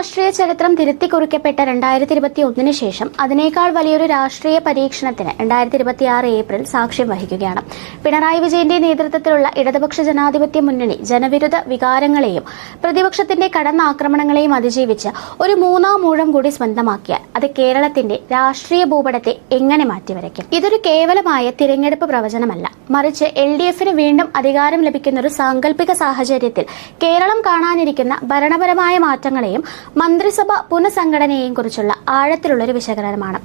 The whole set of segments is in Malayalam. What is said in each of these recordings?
രാഷ്ട്രീയ ചരിത്രം തിരുത്തിക്കുറിക്കപ്പെട്ട 2021 ശേഷം അതിനേക്കാൾ വലിയൊരു രാഷ്ട്രീയ പരീക്ഷണത്തിന് 2026 ഏപ്രിൽ സാക്ഷ്യം വഹിക്കുകയാണ്. പിണറായി വിജയന്റെ നേതൃത്വത്തിലുള്ള ഇടതുപക്ഷ ജനാധിപത്യ മുന്നണി ജനവിരുദ്ധ വികാരങ്ങളെയും പ്രതിപക്ഷത്തിന്റെ കടന്നാക്രമണങ്ങളെയും അതിജീവിച്ച് ഒരു മൂന്നാം ഊഴം കൂടി സ്വന്തമാക്കിയാൽ അത് കേരളത്തിന്റെ രാഷ്ട്രീയ ഭൂപടത്തെ എങ്ങനെ മാറ്റിവരയ്ക്കും? ഇതൊരു കേവലമായ തിരഞ്ഞെടുപ്പ് പ്രവചനമല്ല, മറിച്ച് LDFന് വീണ്ടും അധികാരം ലഭിക്കുന്ന ഒരു സാങ്കല്പിക സാഹചര്യത്തിൽ കേരളം കാണാനിരിക്കുന്ന ഭരണപരമായ മാറ്റങ്ങളെയും മന്ത്രിസഭ പുനഃസംഘടനയെയും കുറിച്ചുള്ള ആഴത്തിലുള്ളൊരു വിശകലനമാണ്.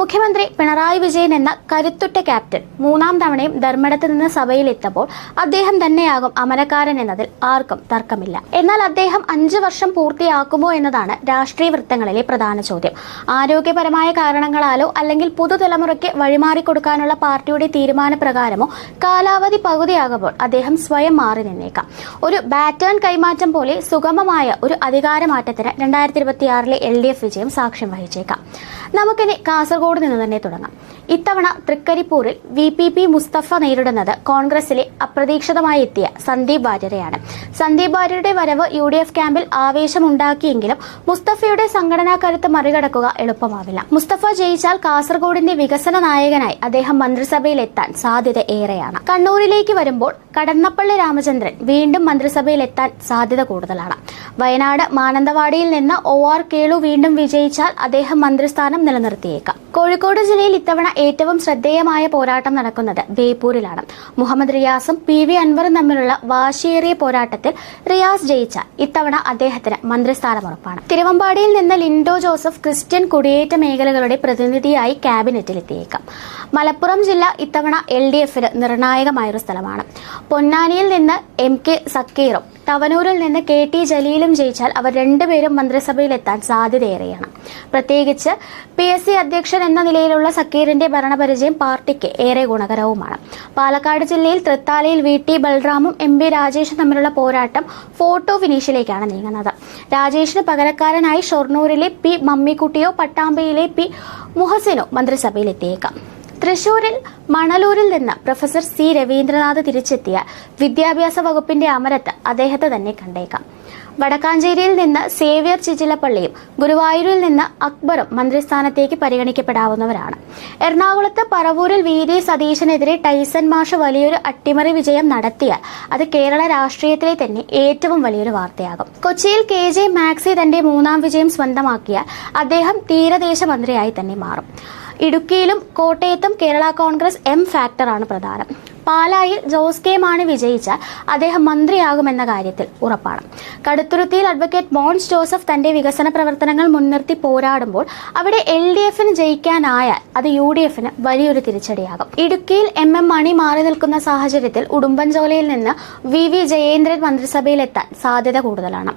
മുഖ്യമന്ത്രി പിണറായി വിജയൻ എന്ന കരുത്തുറ്റ ക്യാപ്റ്റൻ മൂന്നാം തവണയും ധർമ്മടത്ത് നിന്ന് സഭയിലെത്തപ്പോൾ അദ്ദേഹം തന്നെയാകും അമരക്കാരൻ എന്നതിൽ ആർക്കും തർക്കമില്ല. എന്നാൽ അദ്ദേഹം 5 വർഷം പൂർത്തിയാക്കുമോ എന്നതാണ് രാഷ്ട്രീയ വൃത്തങ്ങളിലെ പ്രധാന ചോദ്യം. ആരോഗ്യപരമായ കാരണങ്ങളാലോ അല്ലെങ്കിൽ പുതുതലമുറയ്ക്ക് വഴിമാറിക്കൊടുക്കാനുള്ള പാർട്ടിയുടെ തീരുമാനപ്രകാരമോ കാലാവധി പകുതിയാകുമ്പോൾ അദ്ദേഹം സ്വയം മാറി നിന്നേക്കാം. ഒരു ബാറ്റേൺ കൈമാറ്റം പോലെ സുഗമമായ ഒരു അധികാരമാറ്റത്തിന് 2026 LDF വിജയം സാക്ഷ്യം വഹിച്ചേക്കാം. നമുക്കിനി കാസർഗോഡ് നിന്ന് തന്നെ തുടങ്ങാം. ഇത്തവണ തൃക്കരിപ്പൂരിൽ VPP മുസ്തഫ നേരിടുന്നത് കോൺഗ്രസിലെ അപ്രതീക്ഷിതമായി എത്തിയ സന്ദീപ് വാര്യരെയാണ്. സന്ദീപ് വാര്യരുടെ വരവ് UDF ക്യാമ്പിൽ ആവേശമുണ്ടാക്കിയെങ്കിലും മുസ്തഫയുടെ സംഘടനാ കരുത്ത് മറികടക്കുക എളുപ്പമാവില്ല. മുസ്തഫ ജയിച്ചാൽ കാസർഗോഡിന്റെ വികസന നായകനായി അദ്ദേഹം മന്ത്രിസഭയിൽ എത്താൻ സാധ്യത ഏറെയാണ്. കണ്ണൂരിലേക്ക് വരുമ്പോൾ കടന്നപ്പള്ളി രാമചന്ദ്രൻ വീണ്ടും മന്ത്രിസഭയിൽ എത്താൻ സാധ്യത കൂടുതലാണ്. വയനാട് മാനന്തവാടിയിൽ നിന്ന് OR കേളു വീണ്ടും വിജയിച്ചാൽ അദ്ദേഹം മന്ത്രിസ്ഥാനം നിലനിർത്തിയേക്കാം. കോഴിക്കോട് ജില്ലയിൽ ഇത്തവണ ഏറ്റവും ശ്രദ്ധേയമായ പോരാട്ടം നടക്കുന്നത് ബേപ്പൂരിലാണ്. മുഹമ്മദ് റിയാസും PV അൻവറും തമ്മിലുള്ള വാശിയേറിയ പോരാട്ടത്തിൽ റിയാസ് ജയിച്ചാൽ ഇത്തവണ അദ്ദേഹത്തിന് മന്ത്രിസ്ഥാനം ഉറപ്പാണ്. തിരുവമ്പാടിയിൽ നിന്ന് ലിൻഡോ ജോസഫ് ക്രിസ്ത്യൻ കുടിയേറ്റ മേഖലകളുടെ പ്രതിനിധിയായി ക്യാബിനറ്റിലെത്തിയേക്കാം. മലപ്പുറം ജില്ല ഇത്തവണ LDFന് നിർണായകമായൊരു സ്ഥലമാണ്. പൊന്നാനിയിൽ നിന്ന് MK സക്കീറും തവനൂരിൽ നിന്ന് KT ജലീലും ജയിച്ചാൽ അവർ രണ്ടുപേരും മന്ത്രിസഭയിലെത്താൻ സാധ്യതയേറെയാണ്. പ്രത്യേകിച്ച് PSC അധ്യക്ഷൻ എന്ന നിലയിലുള്ള സക്കീറിന്റെ ഭരണപരിചയം പാർട്ടിക്ക് ഏറെ ഗുണകരവുമാണ്. പാലക്കാട് ജില്ലയിൽ തൃത്താലയിൽ VT ബൽറാമും MB രാജേഷും തമ്മിലുള്ള പോരാട്ടം ഫോട്ടോ ഫിനിഷിലേക്കാണ് നീങ്ങുന്നത്. രാജേഷിന് പകരക്കാരനായി ഷൊർണൂരിലെ P മമ്മിക്കുട്ടിയോ പട്ടാമ്പിയിലെ P മുഹസിനോ മന്ത്രിസഭയിലെത്തിയേക്കാം. തൃശൂരിൽ മണലൂരിൽ നിന്ന് പ്രൊഫസർ C രവീന്ദ്രനാഥ് തിരിച്ചെത്തിയ വിദ്യാഭ്യാസ വകുപ്പിന്റെ അമരത്ത് അദ്ദേഹത്തെ തന്നെ കണ്ടേക്കാം. വടക്കാഞ്ചേരിയിൽ നിന്ന് സേവ്യർ ചിറ്റിലപ്പള്ളിയും ഗുരുവായൂരിൽ നിന്ന് അക്ബറും മന്ത്രിസ്ഥാനത്തേക്ക് പരിഗണിക്കപ്പെടാവുന്നവരാണ്. എറണാകുളത്ത് പറവൂരിൽ VD സതീശനെതിരെ ടൈസൺ മാഷ് വലിയൊരു അട്ടിമറി വിജയം നടത്തിയാൽ അത് കേരള രാഷ്ട്രീയത്തിലെ തന്നെ ഏറ്റവും വലിയൊരു വാർത്തയാകും. കൊച്ചിയിൽ KJ മാക്സി തന്റെ 3ാം വിജയം സ്വന്തമാക്കിയാൽ അദ്ദേഹം തീരദേശ മന്ത്രിയായി തന്നെ മാറും. ഇടുക്കിയിലും കോട്ടയത്തും കേരള കോൺഗ്രസ് M ഫാക്ടറാണ് പ്രധാനം. പാലായിൽ ജോസ് കെ മാണി വിജയിച്ചാൽ അദ്ദേഹം മന്ത്രിയാകുമെന്ന കാര്യത്തിൽ ഉറപ്പാണ്. കടുത്തുരുത്തിയിൽ അഡ്വക്കേറ്റ് മോൻസ് ജോസഫ് തന്റെ വികസന പ്രവർത്തനങ്ങൾ മുൻനിർത്തി പോരാടുമ്പോൾ അവിടെ LDFന് ജയിക്കാനായാൽ അത് UDFന് വലിയൊരു തിരിച്ചടിയാകും. ഇടുക്കിയിൽ MM മണി മാറി നിൽക്കുന്ന സാഹചര്യത്തിൽ ഉടുമ്പൻചോലയിൽ നിന്ന് VV ജയേന്ദ്രൻ മന്ത്രിസഭയിലെത്താൻ സാധ്യത കൂടുതലാണ്.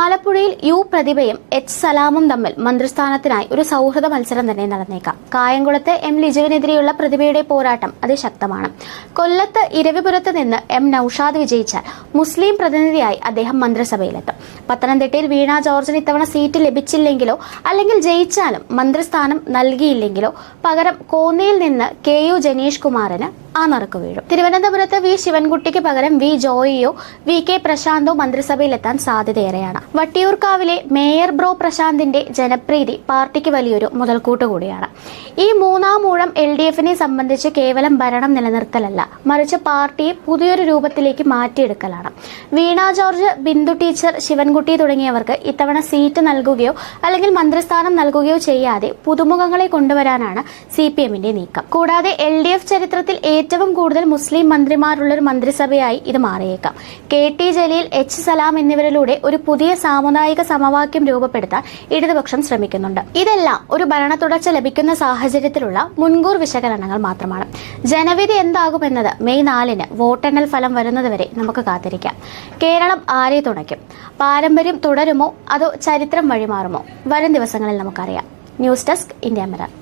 ആലപ്പുഴയിൽ U പ്രതിഭയും H സലാമും തമ്മിൽ മന്ത്രിസ്ഥാനത്തിനായി ഒരു സൗഹൃദ മത്സരം തന്നെ നടന്നേക്കാം. കായംകുളത്ത് M ലിജുവിനെതിരെയുള്ള പ്രതിഭയുടെ പോരാട്ടം അതിശക്തമാണ്. കൊല്ലത്ത് ഇരവിപുരത്ത് നിന്ന് M നൌഷാദ് വിജയിച്ചാൽ മുസ്ലിം പ്രതിനിധിയായി അദ്ദേഹം മന്ത്രിസഭയിലെത്തും. പത്തനംതിട്ടയിൽ വീണ ജോർജിന് ഇത്തവണ സീറ്റ് ലഭിച്ചില്ലെങ്കിലോ അല്ലെങ്കിൽ ജയിച്ചാലും മന്ത്രിസ്ഥാനം നൽകിയില്ലെങ്കിലോ പകരം കോന്നിയിൽ നിന്ന് KU ജനീഷ് കുമാറിന് ആ നറുക്ക് വീഴും. തിരുവനന്തപുരത്ത് V ശിവൻകുട്ടിക്ക് പകരം V ജോയിയോ VK പ്രശാന്തോ മന്ത്രിസഭയിലെത്താൻ സാധ്യതയേറെയാണ്. വട്ടിയൂർക്കാവിലെ മേയർ ബ്രോ പ്രശാന്തിന്റെ ജനപ്രീതി പാർട്ടിക്ക് വലിയൊരു മുതൽക്കൂട്ട് കൂടിയാണ്. ഈ 3ാം ഊഴം LDFനെ സംബന്ധിച്ച് കേവലം ഭരണം നിലനിർത്തലല്ല, മറിച്ച് പാർട്ടിയെ പുതിയൊരു രൂപത്തിലേക്ക് മാറ്റിയെടുക്കലാണ്. വീണ ജോർജ്, ബിന്ദു ടീച്ചർ, ശിവൻകുട്ടി തുടങ്ങിയവർക്ക് ഇത്തവണ സീറ്റ് നൽകുകയോ അല്ലെങ്കിൽ മന്ത്രിസ്ഥാനം നൽകുകയോ ചെയ്യാതെ പുതുമുഖങ്ങളെ കൊണ്ടുവരാനാണ് CPMന്റെ നീക്കം. കൂടാതെ LDF ചരിത്രത്തിൽ ഏറ്റവും കൂടുതൽ മുസ്ലിം മന്ത്രിമാരുള്ള ഒരു മന്ത്രിസഭയായി ഇത് മാറിയേക്കാം. KT ജലീൽ, H സലാം എന്നിവരിലൂടെ ഒരു പുതിയ സാമുദായിക സമവാക്യം രൂപപ്പെടുത്താൻ ഇടതുപക്ഷം ശ്രമിക്കുന്നുണ്ട്. ഇതെല്ലാം ഒരു ഭരണ തുടർച്ച ലഭിക്കുന്ന സാഹചര്യത്തിലുള്ള മുൻകൂർ വിശകലനങ്ങൾ മാത്രമാണ്. ജനവിധി എന്താകുമെന്നത് മെയ് 4-ന് വോട്ടെണ്ണൽ ഫലം വരുന്നതുവരെ നമുക്ക് കാത്തിരിക്കാം. കേരളം ആരെ തുണയ്ക്കും? പാരമ്പര്യം തുടരുമോ അതോ ചരിത്രം വഴിമാറുമോ? വരും ദിവസങ്ങളിൽ നമുക്കറിയാം. News desk India mirror.